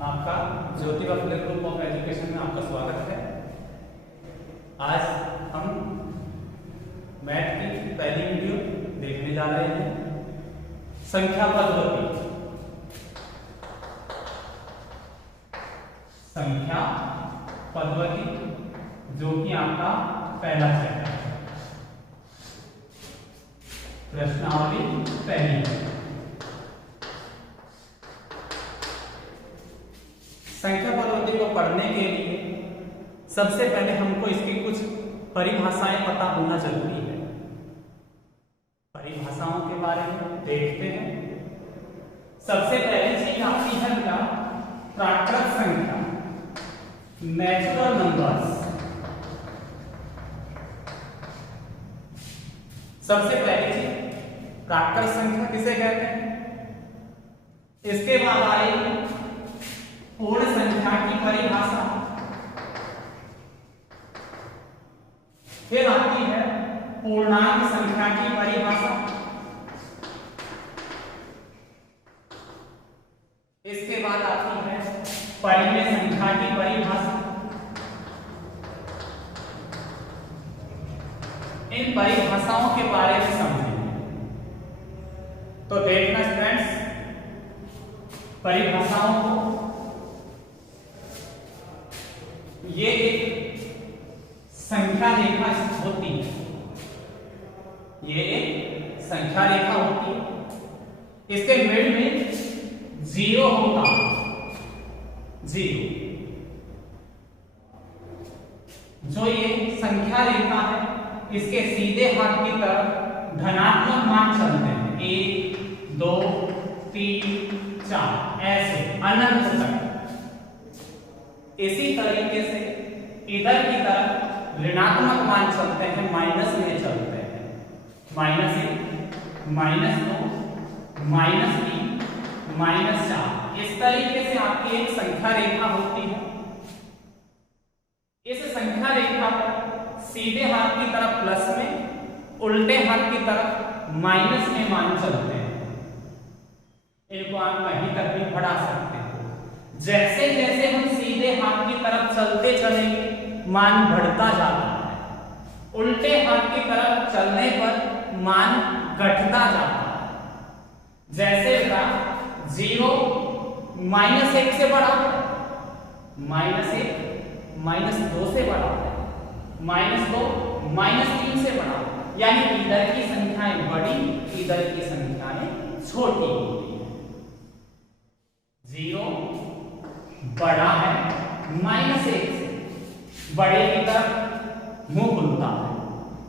आपका Jyotiba play group of education में आपका स्वागत है। आज हम मैथ की पहली वीडियो देखने जा रहे हैं, संख्या पद्धति। संख्या पद्धति जो कि आपका पहला चैप्टर है, प्रश्नावली पहली। संख्या पद्धति को पढ़ने के लिए सबसे पहले हमको इसकी कुछ परिभाषाएं पता होना जरूरी है। परिभाषाओं के बारे में देखते हैं। सबसे पहली चीज आती है क्या? प्राकृत संख्या, नेचुरल नंबर्स। सबसे पहली चीज प्राकृत संख्या किसे कहते हैं। इसके बाद आएगी पूर्ण संख्या की परिभाषा, फिर आती है पूर्णांक संख्या की परिभाषा, इसके बाद आती है परिमेय संख्या की परिभाषा। इन परिभाषाओं के बारे में समझेंगे। तो देखना फ्रेंड्स, परिभाषाओं को ये एक संख्या रेखा होती है, ये एक संख्या रेखा होती है। इसके मिड में जीरो होता है, जीरो। जो ये संख्या रेखा है, इसके सीधे हाथ की तरफ धनात्मक मान चलते हैं, 1 2 3 4 ऐसे अनंत तक। इसी तरीके से इधर की तरफ ऋणात्मक मान चलते हैं, माइनस में चलते हैं, -1 -2 -3 -4। इस तरीके से आपकी एक संख्या रेखा होती है। इस संख्या रेखा पर सीधे हाथ की तरफ प्लस में, उल्टे हाथ की तरफ माइनस में मान चलते हैं। इनको आप कहीं तक भी बढ़ा सकते हैं। जैसे जैसे हम सीधे हाथ की तरफ चलते चलेंगे, मान बढ़ता जाता है। उल्टे हाथ की तरफ चलने पर मान घटता जाता है। जैसे का 0 -1 से बड़ा है, -1 -2 से बड़ा है, -2 -3 से बड़ा है। यानी इधर की संख्याएं बड़ी, इधर की संख्याएं छोटी होती है। 0 बड़ा है -1 से, बड़े की तरफ मुंह खुलता है,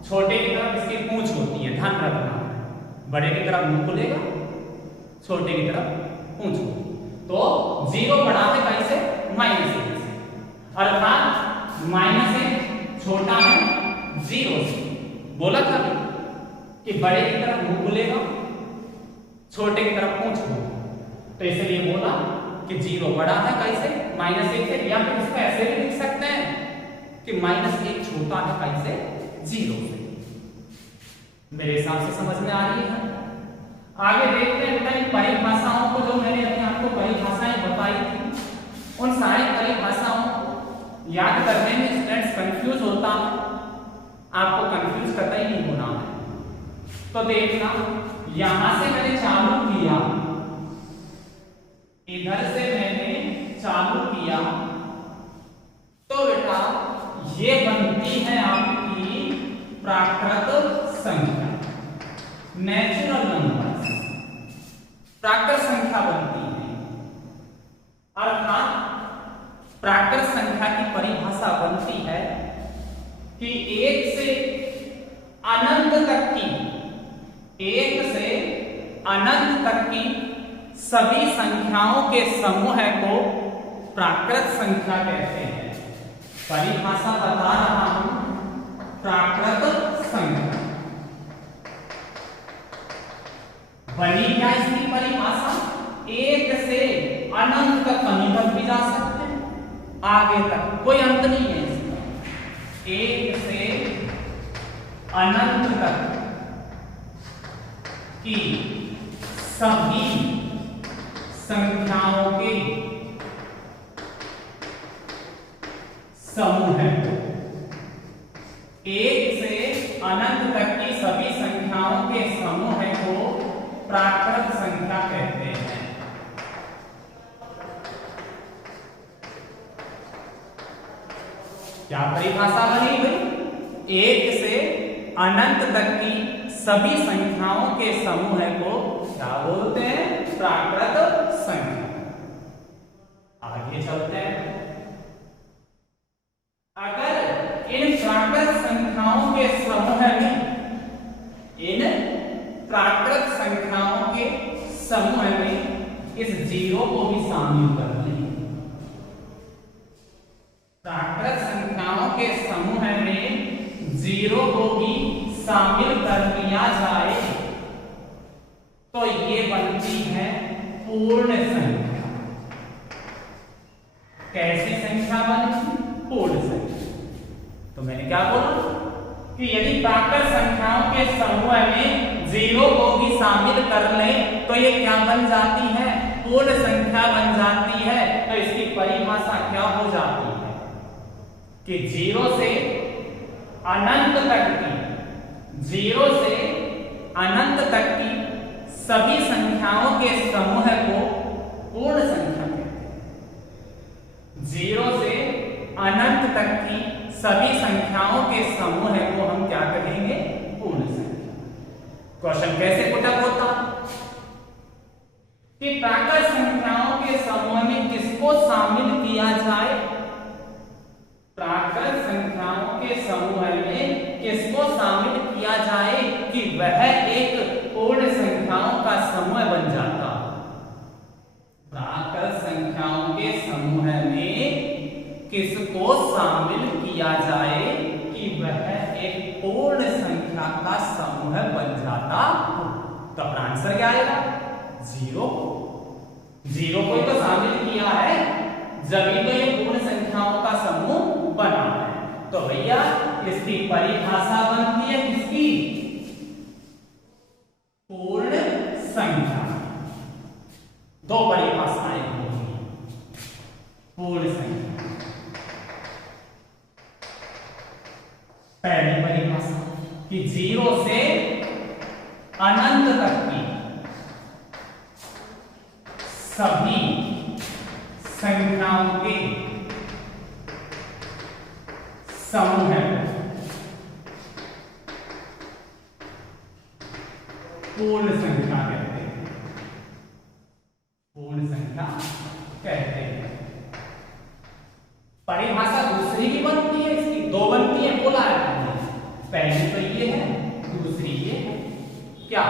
छोटे की तरफ इसकी पूंछ होती है, ध्यान रखना है। बड़े की तरफ मुंह खुलेगा, छोटे की तरफ पूंछ होगी। तो 0 बड़ा है कैसे? -1 से, अर्थात -1 छोटा है 0 से। बोला था कि बड़े की तरफ मुंह खुलेगा, छोटे की तरफ पूंछ होगी। तो इसलिए बोला कि 0 बड़ा है कैसे? -1 से। या फिर इसको ऐसे भी लिख सकते हैं कि -1 छोटा है कैसे? 0 से। मेरे हिसाब से समझ में आ रही है। आगे देखते हैं बेटा, इन परिभाषाओं को, जो मैंने अभी आपको परिभाषाएं बताई थी, उन सारी परिभाषाओं को याद करने में स्टूडेंट्स कंफ्यूज होता है। आपको कंफ्यूज कतई नहीं होना है। तो देखना, यहां से मैंने चालू किया, इधर से मैंने चालू किया, तो बेटा ये बनती है आपकी प्राकृत संख्या, नेचुरल नंबर्स। प्राकृत संख्या बनती है, अर्थात प्राकृत संख्या की परिभाषा बनती है कि 1 से अनंत तक की, 1 से अनंत तक की सभी संख्याओं के समूह को प्राकृत संख्या कहते हैं। परिभाषा बता रहा हूं, प्राकृत संख्या बनी क्या इसकी परिभाषा? 1 से अनंत तक, कहीं तक भी जा सकते हैं, आगे तक कोई अंत नहीं है इसका। 1 से अनंत तक की सभी संख्याओं के समूह है। एक से अनंत तक की सभी संख्याओं के समूह को प्राकृत संख्या कहते हैं। क्या परिभाषा बनी भाई? एक से अनंत तक की सभी संख्याओं के समूह को क्या बोलते हैं? प्राकृत संख्या। आगे चलते हैं। अगर इन प्राकृत संख्याओं के समूह में इस जीरो को भी शामिल कर लें, प्राकृत संख्याओं के समूह में जीरो को भी शामिल कर लिया जाए तो ये बनती है पूर्ण संख्या। कैसी संख्या बनेगी? पूर्ण संख्या। तो मैंने क्या बोला कि यदि प्राकृत संख्याओं के समूह में जीरो को भी शामिल कर लें तो ये क्या बन जाती है? पूर्ण संख्या बन जाती है। तो इसकी परिभाषा क्या हो जाती है कि जीरो से अनंत तक की सभी संख्याओं के समूह को पूर्ण संख्या कहते हैं। जीरो से अनंत तक की सभी संख्याओं के समूह को हम क्या कहेंगे? पूर्ण संख्या। क्वेश्चन कैसे पुटअप होता कि प्राकृत संख्याओं के समूह में किसको शामिल किया जाए? प्राकृत संख्याओं के समूह में किसको शामिल किया जाए कि वह एक पूर्ण संख्याओं का समूह बन जाता? प्राकृत संख्याओं के समूह में किसको शामिल किया जाए कि वह एक पूर्ण संख्या का समूह बन जाता? तो अपना आंसर क्या आएगा? जीरो। जीरो को तो शामिल किया है जब तो ये पूर्ण संख्याओं का समूह बना है। तो भैया इसकी परिभाषा बनती है किसकी? पूर्ण संख्या। दो परिभाषाएं होंगी पूर्ण संख्या। पहली परिभाषा कि जीरो से अनंत तक की सभी संख्याओं के समूह पूर्ण संख्या कहते हैं। पूर्ण संख्या कहते हैं। परिभाषा दूसरी भी बनती है, इसकी दो बनती है, बोला है। पहली तो ये है, दूसरी ये है। क्या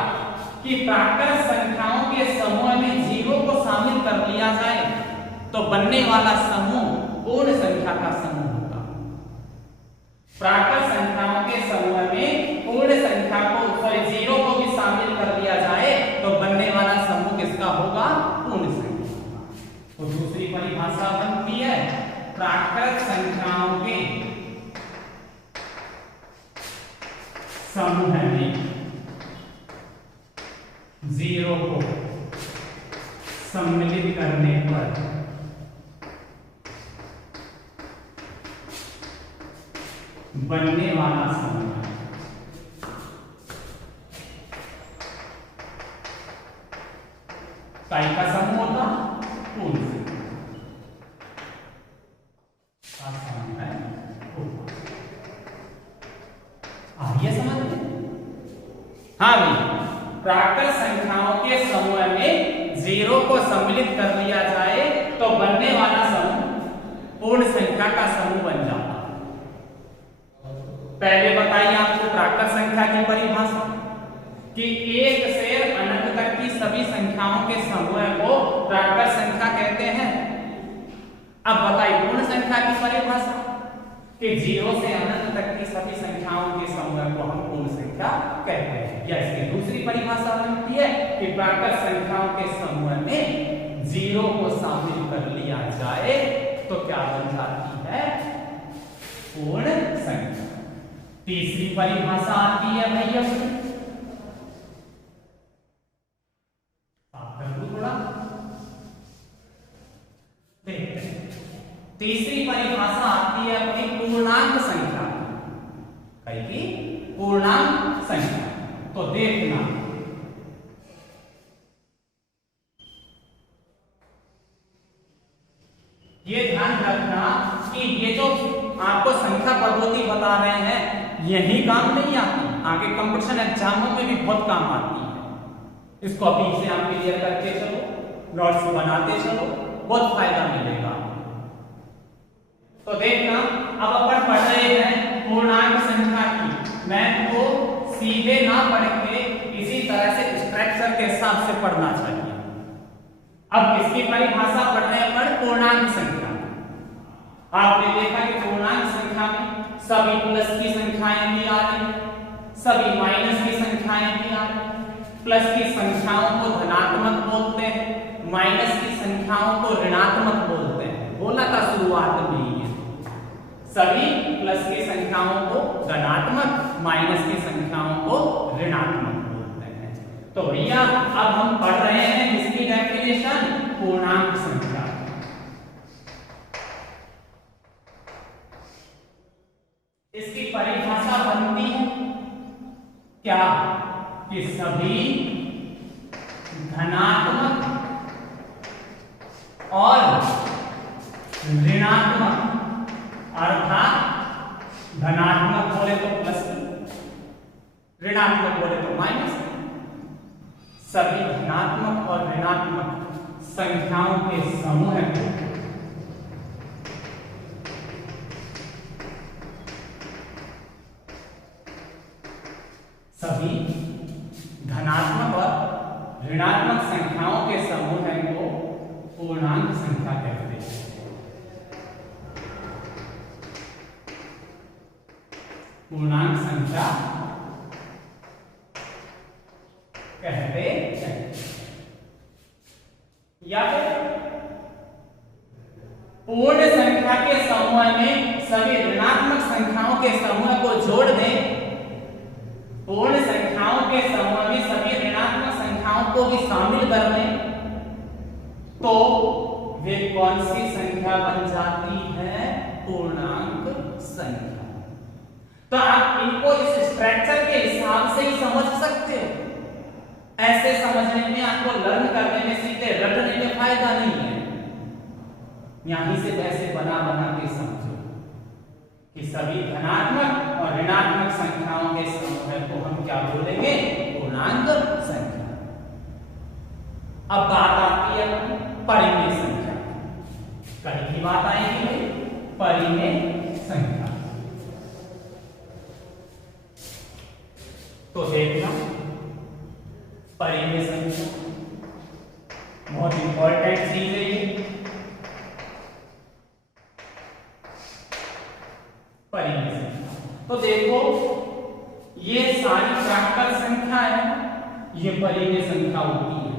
कि प्राकृत संख्याओं के समूह में जीरो को शामिल कर लिया जाए तो बनने वाला समूह पूर्ण संख्या का समूह होगा। प्राकृत संख्याओं के समूह में पूर्ण संख्या को जीरो को भी शामिल कर लिया जाए तो बनने वाला समूह किसका होगा? पूर्ण संख्या। तो दूसरी परिभाषा बनती है प्राकृत संख्याओं के समूह में जीरो को सम्मिलित करने पर बनने वाला समूह काय का समूह होगा? पूर्ण का समूह है। आइए समझ लें। हाँ भाई, प्राकृत संख्याओं के समूह में जीरो को सम्मिलित कर लिया जाए तो बनने वाला समूह पूर्ण संख्या का समूह बन जाता। पहले बताइए आपको प्राकृत संख्या की परिभाषा कि एक से अनंत तक की सभी संख्याओं के समूह को प्राकृत संख्या कहते हैं। अब बताइए पूर्ण संख्या की परिभाषा कि जीरो से अनंत तक की सभी संख्याओं के समूह को हम पूर्ण संख्या कहते हैं। या इसकी दूसरी परिभाषा बनती है कि प्राकृत संख्याओं के समूह में जीरो को शामिल कर लिया जाए तो क्या बन जाती है? पूर्ण संख्या। तीसरी परिभाषा आती है भैया, थोड़ा देखते हैं। तीसरी परिभाषा आती है अपनी पूर्णांक संख्या की, पूर्णांक संख्या। तो देखना, ये ध्यान रखना कि ये जो आपको संख्या पद्धति बता रहे हैं यही काम नहीं आती, आगे कंपटीशन एग्जामों में भी बहुत काम आती है। इसको अभी से आप क्लियर करके चलो, नोट्स बनाते चलो, बहुत फायदा मिलेगा। तो देखना, अब अपन पढ़ रहे हैं पूर्णांक संख्या की। मैथ को सीधे ना पढ़ के इसी तरह से स्ट्रक्चर के हिसाब से पढ़ना चाहिए। अब किसकी परिभाषा पढ़ रहे हैं अपन? पूर्णांक संख्या। आपने देखा कि पूर्णांक संख्या में सभी प्लस की संख्याएं भी आ रही, सभी माइनस की संख्याएं भी आ रही। प्लस की संख्याओं को धनात्मक बोलते हैं, माइनस की संख्याओं को ऋणात्मक बोलते हैं। बोला था शुरुआत में ही, सभी प्लस की संख्याओं को धनात्मक, माइनस की संख्याओं को ऋणात्मक बोलते हैं। तो भैया अब हम पढ़ रहे हैं इसकी डेफिनेशन, पूर्णांक संख्या। इसकी परिभाषा बनती है क्या? कि सभी धनात्मक और ऋणात्मक, अर्थात धनात्मक बोले तो प्लस, ऋणात्मक बोले तो माइनस, सभी धनात्मक और ऋणात्मक संख्याओं के समूह को सभी धनात्मक और ऋणात्मक संख्याओं के समूह को पूर्णांक संख्या कहते हैं। पूर्णांक संख्या कहते हैं। या फिर पूर्ण संख्या के समूह में सभी ऋणात्मक संख्याओं के समूह को जोड़ दें, पूर्ण संख्याओं के समूह में सभी ऋणात्मक संख्याओं को भी शामिल कर लें, तो वे कौन सी संख्या बन जाती है? पूर्णांक संख्या। तो आप इनको इस स्ट्रक्चर के हिसाब से ही समझ सकते हो। ऐसे समझने में, आपको लर्न करने में, सीधे रटने में फायदा नहीं है। यहीं से वैसे बना बना के समझो कि सभी धनात्मक और ऋणात्मक संख्याओं के समूह को हम क्या बोलेंगे? पूर्णांक संख्या। अब बात आती है परिमेय संख्या। कल की बात आएगी परिमेय संख्या। तो देखना, परिमेय संख्या बहुत इंपॉर्टेंट चीज है ये। परिमेय संख्या, तो देखो ये सारी प्राकृत संख्या है, ये परिमेय संख्या होती है।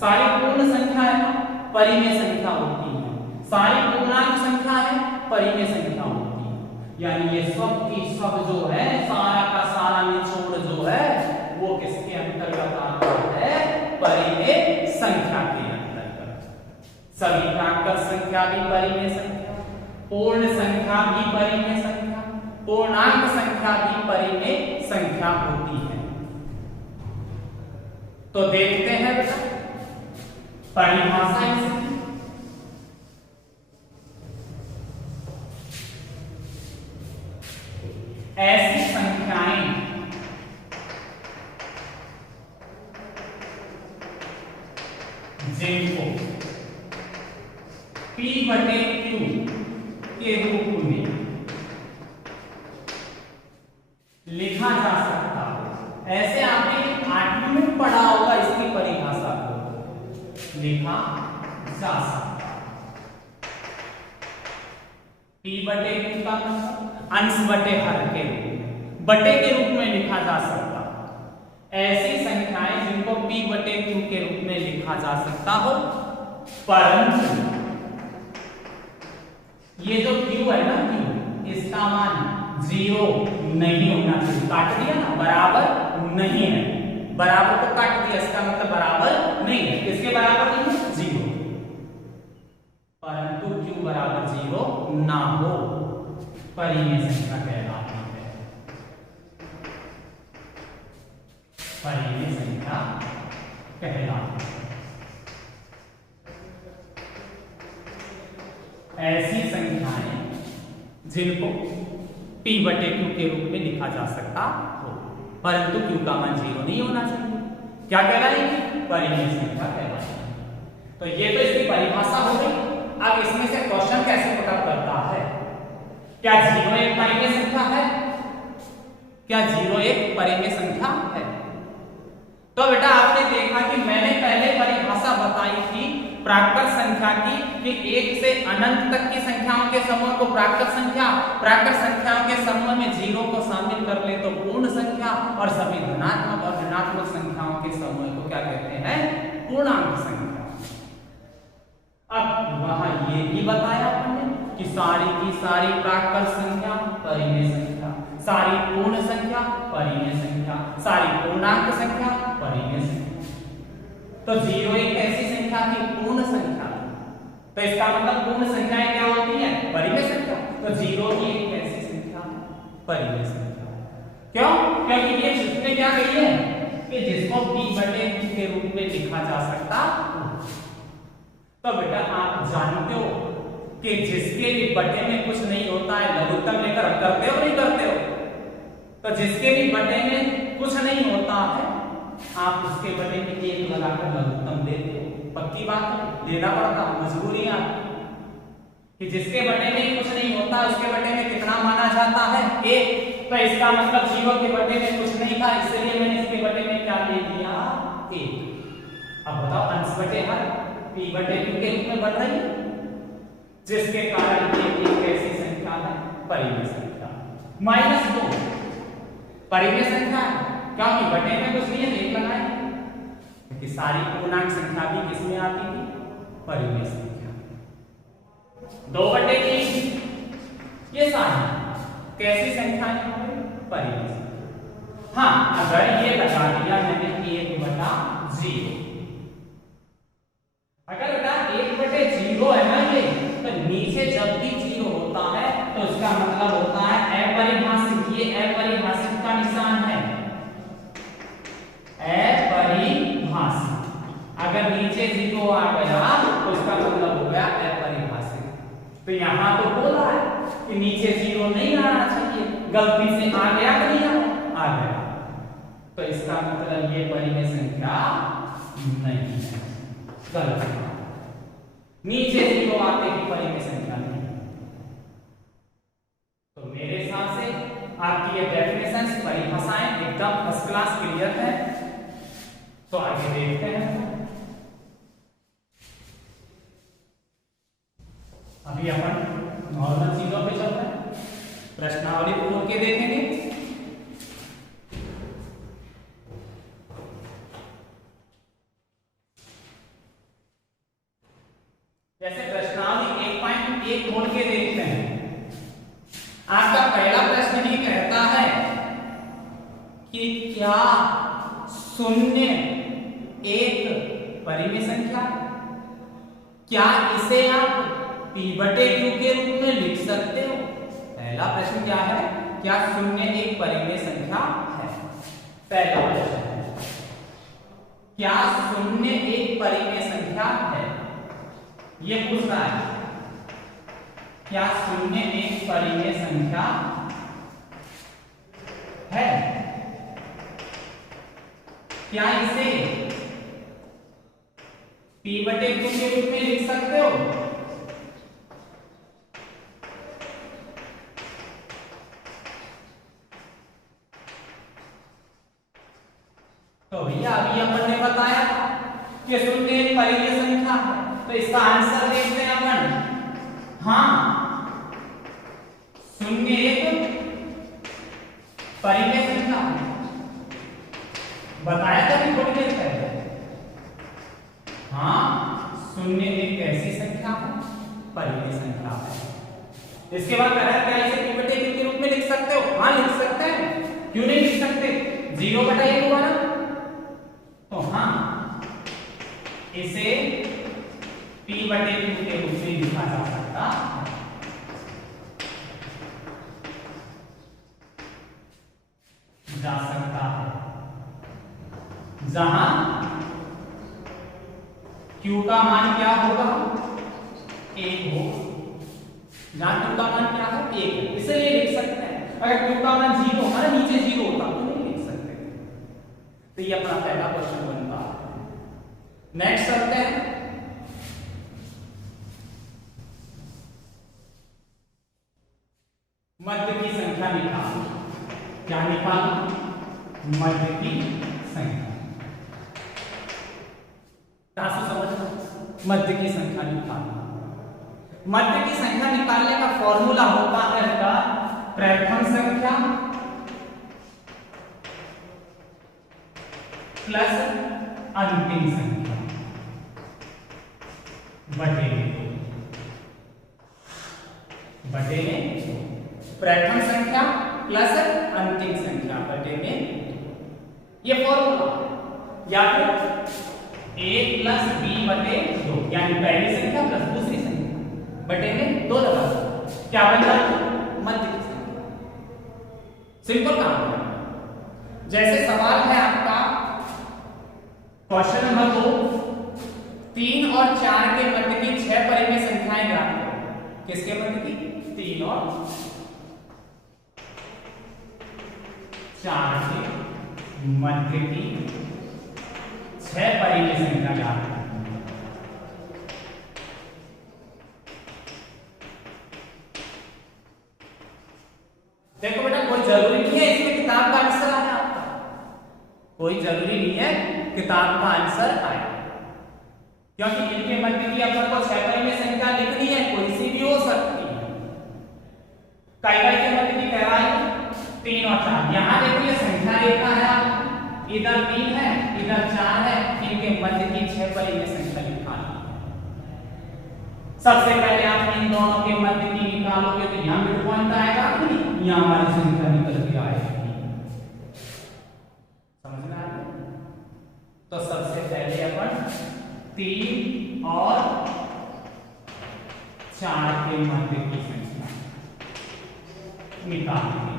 सारी पूर्ण संख्या है, परिमेय संख्या होती है। सारी पूर्णांक संख्या है, परिमेय संख्या होती है। यानी ये सब की सब जो है, सारा का सारा निचोड़ जो है वो किसके अंतर्गत आता है? परिमेय संख्या के अंतर्गत। सभी प्राकृत संख्या भी परिमेय संख्या, पूर्ण संख्या भी परिमेय संख्या, पूर्णांक संख्या भी परिमेय संख्या होती है। तो देखते हैं बेटा परिभाषा इसकी। ऐसी संख्याएं जिनको P/Q के रूप में लिखा जा सकता है। ऐसे आपने 8वीं में पढ़ा होगा इसकी परिभाषा को, लिखा जा सकता है। P/Q का अंश बटे हर के बटे के रूप में लिखा जा सकता है। ऐसी संख्याएं जिनको P/Q के रूप में लिखा जा सकता हो, परंतु ये जो Q है ना, Q इसका मान 0 नहीं होना चाहिए। काट दिया ना, बराबर नहीं है, बराबर को काट दिया, इसका मतलब बराबर नहीं है। किसके बराबर नहीं है? 0। परंतु Q बराबर 0 जीरो ना हो, परिमेय संख्या कहलाती है। परिमेय संख्या कहलाती है। ऐसी संख्याएं जिनको p बटे q के रूप में लिखा जा सकता हो, परंतु q का मान 0 नहीं होना चाहिए, क्या कहलाएगी? परिमेय संख्या कहलाएगी। तो ये तो इसकी परिभाषा हो गई। अब इसमें से क्वेश्चन कैसे पुटअप करता है? क्या 0 एक परिमेय संख्या है? क्या 0 एक परिमेय संख्या है? तो बेटा आपने देखा कि मैंने पहले परिभाषा बताई थी प्राकृत संख्या की कि 1 से अनंत तक की संख्याओं के समूह को प्राकृत संख्या, प्राकृत संख्याओं के समूह में 0 को शामिल कर ले तो पूर्ण संख्या, और सभी धनात्मक और ऋणात्मक संख्याओं के समूह को क्या कहते हैं? पूर्णांक संख्या। अब वहां ये भी बताया हमने कि सारी की सारी प्राकृत संख्या परिमेय संख्या, सारी पूर्ण संख्या परिमेय संख्या, सारी पूर्णांक संख्या परिमेय संख्या। तो 0 एक ऐसी संख्या की पूर्ण संख्या, तो इसका मतलब पूर्ण संख्याएं क्या होती हैं? परिमेय संख्या। तो 0 की एक ऐसी संख्या परिमेय संख्या। क्यों? क्योंकि ये सूत्र क्या कही है कि जिसको p बटे q के रूप में लिखा जा सकता हो। तो बेटा आप जानते हो कि जिसके भी बटे में कुछ नहीं होता है लघुत्तम लेकर करते हो नहीं करते हो? तो जिसके भी बटे में कुछ नहीं होता है आप उसके बटे में 1 लगाकर लघुत्तम देते हो। पक्की बात है, देना पड़ता, मजबूरी है कि जिसके बटे में कुछ नहीं होता उसके बटे में कितना माना जाता है? 1। तो इसका मतलब 0 के बटे में कुछ नहीं था, इसलिए मैंने इसके बटे में क्या ले दिया? 1। अब बताओ अंश बटे हर p बटे q के रूप में बढ़ रही है, जिसके कारण ये एक ऐसी संख्या है परिमेय संख्या। -2 परिमेय संख्या है, क्योंकि बटे में कुछ नहीं है, 1 लगाए, क्योंकि सारी पूर्णांक संख्या भी किसमें आती थी? परिमेय संख्या। 2 बटे 3 ये सारी कैसी संख्याएं हैं? परिमेय संख्या। हाँ, अगर ये लगा दिया मैंने 1/0, अगर बेटा 1/0 है ना ये, तो नीचे जब भी 0 होता है तो इसका मतलब होता है अपरिभाषित। ये अपरिभाषित का निशान है, अपरिभाषित। अगर नीचे 0 आ गया तो इसका मतलब हो गया अपरिभाषित। तो यहां तो बोला है कि नीचे 0 नहीं आना चाहिए, गलती से आ गया कि नहीं आ गया, तो इसका मतलब ये परिमेय संख्या नहीं है, गलत। नीचे 0 आते ही परिमेय संख्या नहीं। तो मेरे हिसाब से आपकी ये डेफिनेशंस, परिभाषाएं एकदम फर्स्ट क्लास क्लियर है। तो आगे देखते हैं। अभी अपन नॉर्मल चीजों पे चलते हैं, प्रश्नावली खोल के देखेंगे। जैसे प्रश्नावली 1.1 खोल के देखते हैं। आपका पहला प्रश्न ये कहता है कि क्या 0 एक परिमेय संख्या? क्या इसे आप p बटे q के रूप में लिख सकते हो? पहला प्रश्न क्या है? क्या 0 एक परिमेय संख्या है? पहला प्रश्न है, क्या 0 एक परिमेय संख्या है? ये पूछ रहा है, क्या 0 एक परिमेय संख्या है? क्या इसे p बटे q के रूप में लिख सकते हो? तो भैया अभी अपन ने बताया कि 0 एक परिमेय संख्या है, तो इसका आंसर देखते हैं अपन। हाँ, 0 एक परिमेय संख्या बताया था थोड़ी देर पहले। हाँ, 0 एक ऐसी संख्या है, परिमेय संख्या है। इसके बाद कह रहा है क्या इसे p बटे q के रूप में लिख सकते हो? हाँ लिख सकते हैं, क्यों नहीं लिख सकते? 0/1 हुआ ना, तो हाँ इसे p बटे q के रूप में लिखा जा सकता है। जहां Q का मान क्या होगा, 1 होगा। जहां Q का मान क्या है, 1 है, इसलिए लिख सकते हैं। अगर Q का मान 0 होगा ना, नीचे 0 होता तो नहीं लिख सकते। तो ये अपना पहला क्वेश्चन बनता है। नेक्स्ट करते हैं, मध्य की संख्या निकालना। क्या निकालना, मध्य की संख्या। समझना, मध्य की संख्या निकालना। मध्य की संख्या निकालने का फॉर्मूला होता है इसका प्रथम संख्या प्लस अंतिम संख्या बटे में प्रथम संख्या प्लस अंतिम संख्या बटे में, ये फॉर्मूला। या फिर a प्लस b बटे 2, यानी पहली संख्या प्लस दूसरी संख्या बटे में 2 लगा सकते। क्या बन रहा है, मध्य की संख्या। सिंपल काम है। जैसे सवाल है आपका क्वेश्चन नंबर 2, 3 और 4 के मध्य की 6 परिमेय संख्याएं ज्ञात करो। किसके मध्य की, 3 और 4 के मध्य की 6 परिमेय संख्या ज्ञात करो। देखो बेटा, कोई जरूरी नहीं है इसमें किताब का आंसर आए आपका, कोई जरूरी नहीं है किताब का आंसर आए, क्योंकि इनके मध्य की अपन को 6 परिमेय संख्या लिखनी है, कोई सी भी हो सकती है। कई के मध्य की कह रहा है 3 और 4। यहां देखिए संख्या रेखा है, इधर 3 है इधर 4 है, इनके मध्य की 6 परिमेय संख्या निकालनी है। सबसे पहले आप इन दोनों के मध्य की निकालोगे तो यहां मिड पॉइंट आएगा, यहां हमारी संख्या निकल के आएगी। समझ में आ गया? तो सबसे पहले अपन 3 और 4 के मध्य की संख्या निकालेंगे।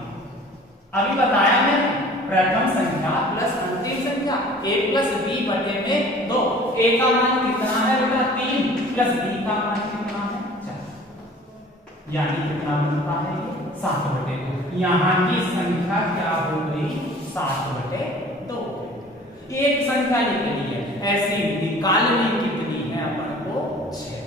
अभी बताया मैंने प्रथम संख्या प्लस अंतिम संख्या, a प्लस b बटे में 2। a का मान कितना है बेटा, 3, प्लस b का मान कितना है, 4, यानी कितना बनता है, 7 बटे 2। यहाँ की संख्या क्या हो गई, 7 बटे 2। एक संख्या निकली है, ऐसी निकालनी कितनी है अपन को, 6।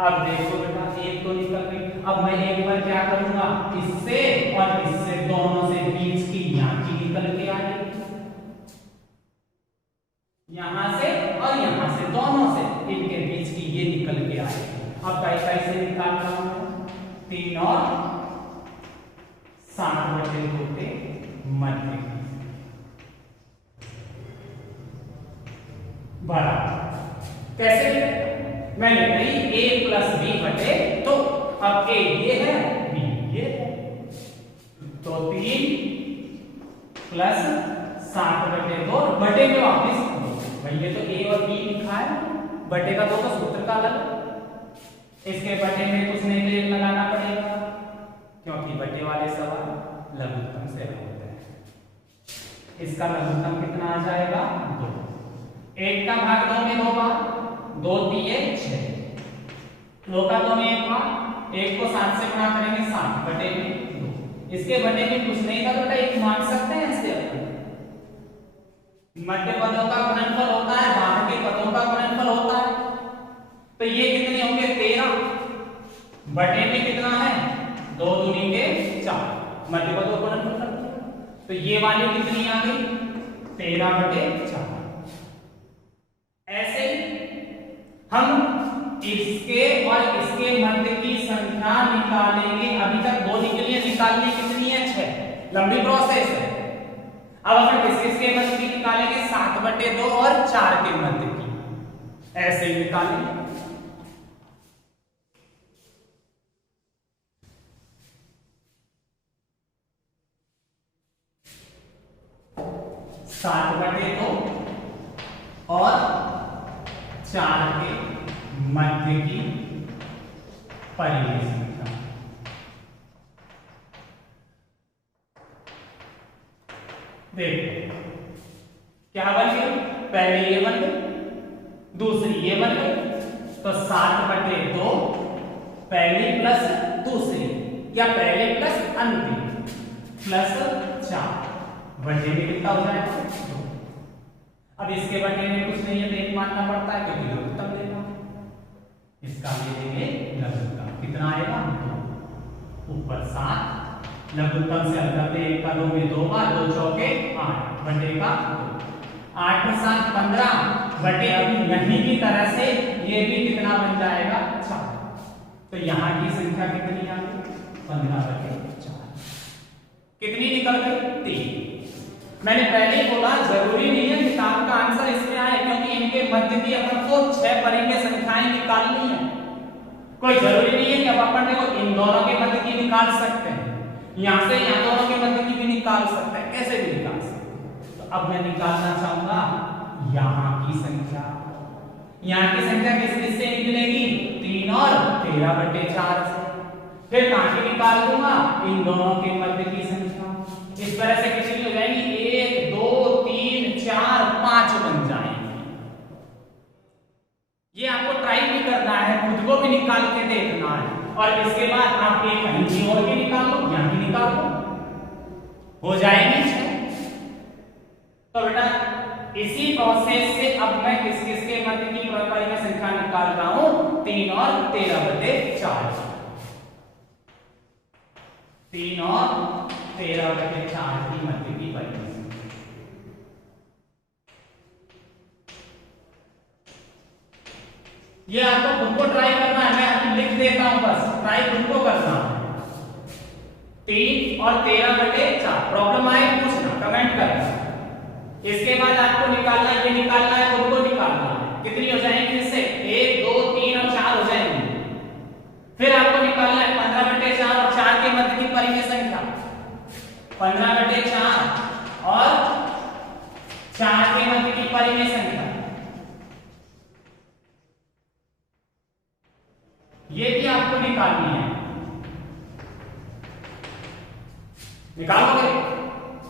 अब देखो बेटा, एक तो निकल गई। अब मैं एक बार क्या करूंगा, इससे और इससे दोनों से बीच की यहाँ की निकल के आएगी, यहां से और यहां से, दोनों से इनके बीच की ये निकल के आएगी। अब कैसे निकाल रहा हूं, 3 और 7 बटे 2 के मध्य बराबर। कैसे, मैंने कही a प्लस b बटे 2। अब a ये है, b ये है, तो 3 प्लस 7 बटे 2 बटे में वापिस भाई, ये तो a और b लिखा है, बटे का 2 का सूत्र का अलग, इसके बटे में कुछ नहीं तो 1 लगाना पड़ेगा, क्योंकि बटे वाले सवाल लघुत्तम से होते हैं। इसका लघुत्तम कितना आ जाएगा, 2। 1 का भाग 2 में 2 बार, 2 दिए 6, 2 का 2 में 1 बार, 1 को 7 से गुणा करेंगे 7 बटे में 2। इसके बटे में कुछ नहीं था बेटा, 1 मान सकते हैं ऐसे अपन। मध्य पदों का गुणनफल होता है, बाहर के पदों का गुणनफल होता है। तो ये कितने होंगे, 13 बटे में कितना है, 2 दूनी के 4, मध्य पदों का गुणनफल करते हैं। तो ये वाली कितनी आ गई, 13 बटे 4। ऐसे हम इसके और इसके मध्य की संख्या निकालेंगे। अभी तक 2 निकली है, निकालनी कितनी है, 6। लंबी प्रोसेस है। अब अपन किसके मध्य की निकालेंगे, 7 बटे 2 और 4 के मध्य की, ऐसे ही निकालेंगे। 7 बटे 2 और 4 के मध्य की परिमेय संख्या। देखो क्या बन गई, पहले ये बन गई, दूसरी ये बन गई, तो 7/2 पहली प्लस दूसरी या पहले प्लस अंतिम प्लस 4 बटे में कितना हो जाएगा 2। अब इसके बटे में कुछ नहीं है, एक मानना पड़ता है क्योंकि लघुत्तम लेना, इसका ले लेंगे लघुत्तम, कितना आएगा 2, ऊपर 7, लघुत्तम से हल करते 1 का 2 में 2 बार, 2 चौके 8 बटे का 2, 8 और 7 15 बटे अभी नहीं की तरह से ये भी कितना बन जाएगा 4। तो यहाँ की संख्या कितनी आ गई 15/4, कितनी निकल गई 3। मैंने पहले ही बोला जरूरी नहीं है किताब का आंसर इसमें आए, क्योंकि इनके मध्य की अपन को 6 परिमेय संख्याएं निकालनी है। कोई जरूरी नहीं है कि अब अपन देखो इन दोनों के मध्य की निकाल सकते हैं, यहां से यहां दोनों के मध्य की भी निकाल सकते हैं, कैसे भी निकाल सकते हैं। तो अब मैं निकालना चाहूंगा यहाँ की संख्या, यहाँ की संख्या किससे निकलेगी 3 और 13/4 से। फिर बाकी निकाल दूंगा इन दोनों के मध्य की संख्या, इस तरह से कितनी हो जाएगी 1 2 3 4 5 बन जाएंगे। ये आपको ट्राई भी करना है, खुद को भी निकाल के देखना है, और इसके बाद आप एक कहीं और भी निकाल लो, यहाँ भी निकाल लो, हो जाएगी 6। तो बेटा इसी प्रोसेस से अब मैं किस किस के मध्य की परिमेय संख्या निकाल रहा हूं 3 और 13/4, 3 और 13/4 की मध्य की परिमेय संख्या। ये आपको खुद को ट्राई करना है, मैं अभी लिख देता हूं, बस ट्राई खुद को करना है। 3 और 13/4 प्रॉब्लम आए पूछना, कमेंट करना। इसके बाद आपको निकालना है, ये निकालना है, खुद को निकालना है, कितनी हो जाएंगी इससे 1 2 3 और 4 हो जाएंगी। फिर आपको निकालना है 15/4 और 4 के मध्य की परिमेय संख्या, 15/4 और 4 के मध्य की परिमेय संख्या, ये भी आपको निकालनी है, निकालोगे।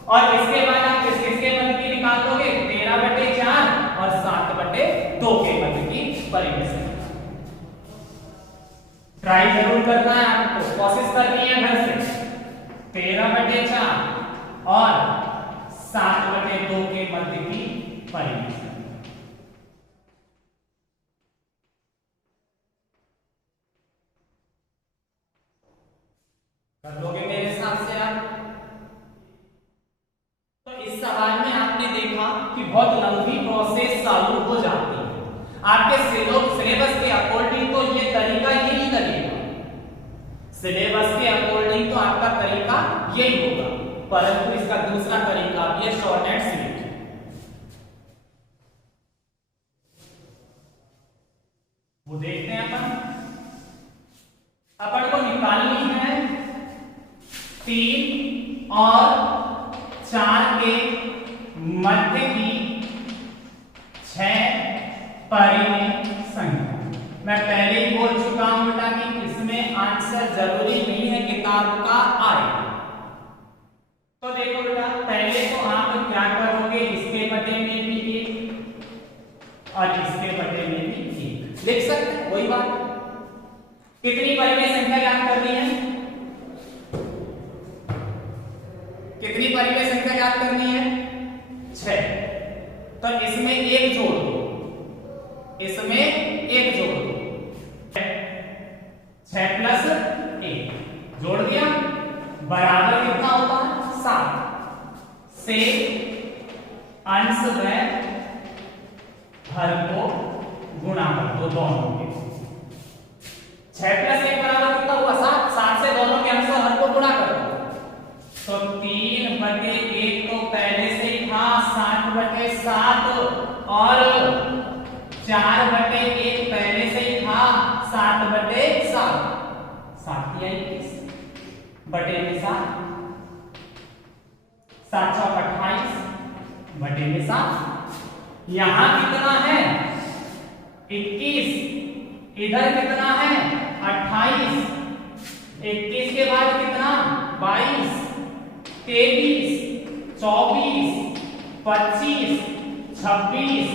और इसके बाद आप किस किस के मध्य की निकाल दोगे 13/4 और 7/2 के मध्य की परिमेय संख्या। ट्राई जरूर करना है आपको, कोशिश करनी है घर से। 13/4 और 7/2 के मध्य की परिमेय संख्या कर लोगे मेरे हिसाब से आप। तो इस सवाल में आपने देखा कि बहुत लंबी प्रोसेस चालू हो जाती है। आपके सिलेबस के अकॉर्डिंग तो ये तरीका यही लगेगा, सिलेबस के अकॉर्डिंग तो आपका तरीका यही होगा, परंतु इसका दूसरा तरीका भी है शॉर्ट एंड स्वीट। वो देखते हैं अपन को निकालनी है 3 और 4 के मध्य की 6 परिमेय संख्या। मैं पहले ही बोल चुका हूं बेटा कि इसमें आंसर जरूरी नहीं है किताब का आए। तो देखो बेटा पहले तो आप क्या करोगे, इसके बटे में भी 1 और इसके बटे में भी 1 लिख सकते हैं, वही बात। कितनी परिमेय संख्या याद करनी है, कितनी परिमेय संख्या याद करनी है 6। तो इसमें 1 जोड़ दो, इसमें 1 जोड़ दो, 6 प्लस 1 जोड़ दिया, बराबर कितना होता है 7 से अंश में हर को गुणा कर दो दोनों के। 6 प्लस 1 बराबर कितना हुआ 7, 7 से दोनों के अंश और हर को गुणा कर दो। तो 3/1 तो पहले से ही था 7/7 और 4/1 पहले से ही था 7/7, 7 या 21 बटे में 7, 7 चौक 28 बटे में 7। यहां कितना है 21, इधर कितना है 28, 21 के बाद कितना 22, 23, 24, 25, 26,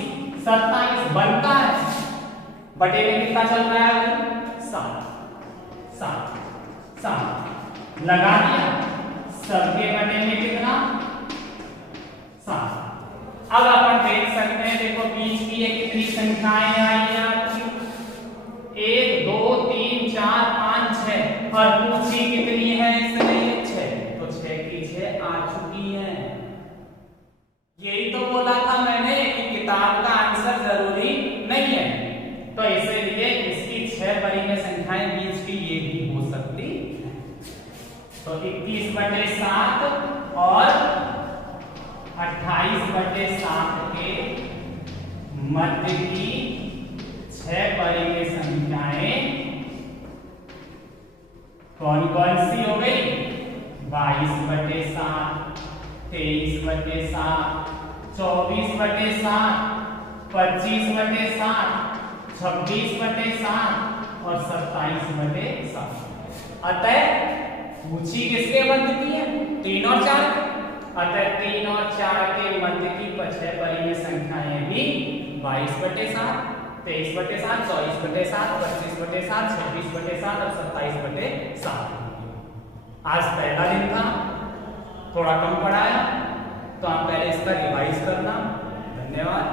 27 बनता है, बटे में कितना चल रहा है? 7, 7, 7 लगा दिया, सबके बटे में कितना? 7। अब अपन देख सकते हैं, देखो बीच की ये कितनी संख्याएं आई हैं आपकी? 1 2 3 4 5 6 और पूछी कितनी है इसमें? 6। तो 6 की 6 आ चुकी है। यही तो बोला था मैंने कि किताब का आंसर जरूरी नहीं है, तो इसीलिए इसकी 6 परिमेय संख्याएं बीच की ये भी हो सकती है। तो 21/7 और 28/7 के मध्य की 6 परिमेय संख्याएं कौन कौन सी हो गई? 22/7, 23/7, 24/7, 25/7, 26/7 और 27/7। अतः पूछी किसके मध्य की है? 3 और 4। अतः 3 और 4 के मध्य की 6 परिमेय संख्याएं भी 22/7, 23/7, 24/7, 25/7, 26/7 और 27/7। आज पहला दिन था, थोड़ा कम पढ़ाया, तो आप पहले इसका रिवाइज करना। धन्यवाद।